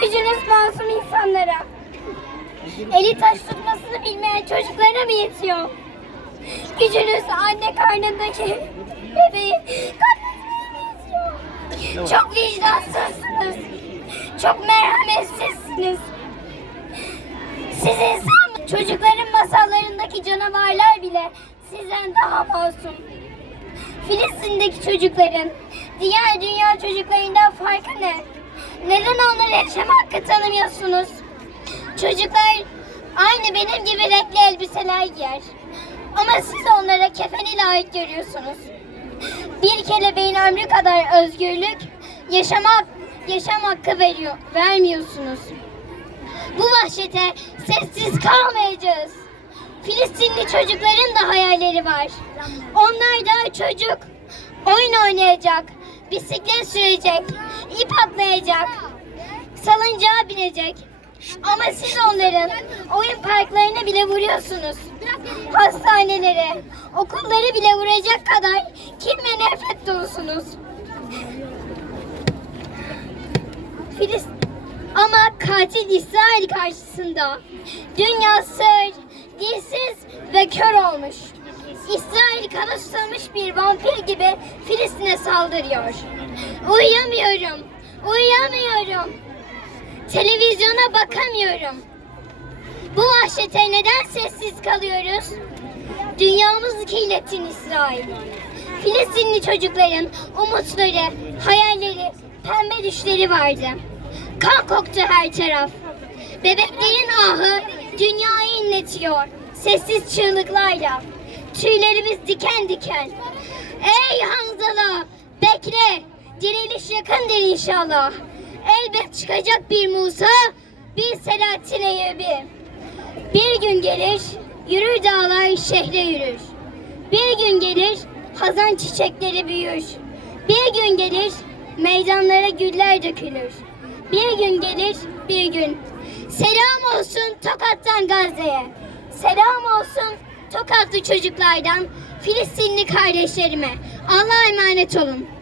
Gücünüz masum insanlara. Eli taş tutmasını bilmeyen çocuklara mı yetiyor? Gücünüz anne karnındaki bebeği katletmeye mi yetiyor? Çok vicdansızsınız. Çok merhametsizsiniz. Siz insan mı? Çocukların masallarındaki canavarlar bile sizden daha masum. Filistin'deki çocukların diğer dünya çocuklarından farkı ne? Neden onlara yaşam hakkı tanımıyorsunuz? Çocuklar aynı benim gibi renkli elbiseler giyer. Ama siz onlara kefeni layık görüyorsunuz. Bir kelebeğin ömrü kadar özgürlük, yaşama, yaşam hakkı veriyor, vermiyorsunuz. Bu vahşete sessiz kalmayacağız. Filistinli çocukların da hayalleri var. Onlar da çocuk. Oyun oynayacak, bisiklet sürecek, ip atlayacak, salıncağa binecek. Ama siz onların oyun parklarına bile vuruyorsunuz. Hastanelere, okulları bile vuracak kadar kin ve nefret dolusunuz. Filist ama katil İsrail karşısında dünya sır, dilsiz ve kör olmuş. İsrail kana susamış bir vampir gibi Filistin'e saldırıyor. Uyuyamıyorum, uyuyamıyorum. Televizyona bakamıyorum. Bu vahşete neden sessiz kalıyoruz? Dünyamızı kirlettin İsrail. Filistinli çocukların umutları, hayalleri, pembe düşleri vardı. Kan koktu her taraf. Bebeklerin ahı dünyayı inletiyor. Sessiz çığlıklarla. Tüylerimiz diken diken. Ey Hanzala! Bekle! Diriliş yakındır inşallah. Elbet çıkacak bir Musa, bir Selahattin Eyyubi. Bir gün gelir, yürür dağlar şehre yürür. Bir gün gelir, hazan çiçekleri büyür. Bir gün gelir, meydanlara güller dökülür. Bir gün gelir, bir gün. Selam olsun Tokat'tan Gazze'ye. Selam olsun Tokatlı çocuklardan Filistinli kardeşlerime. Allah'a emanet olun.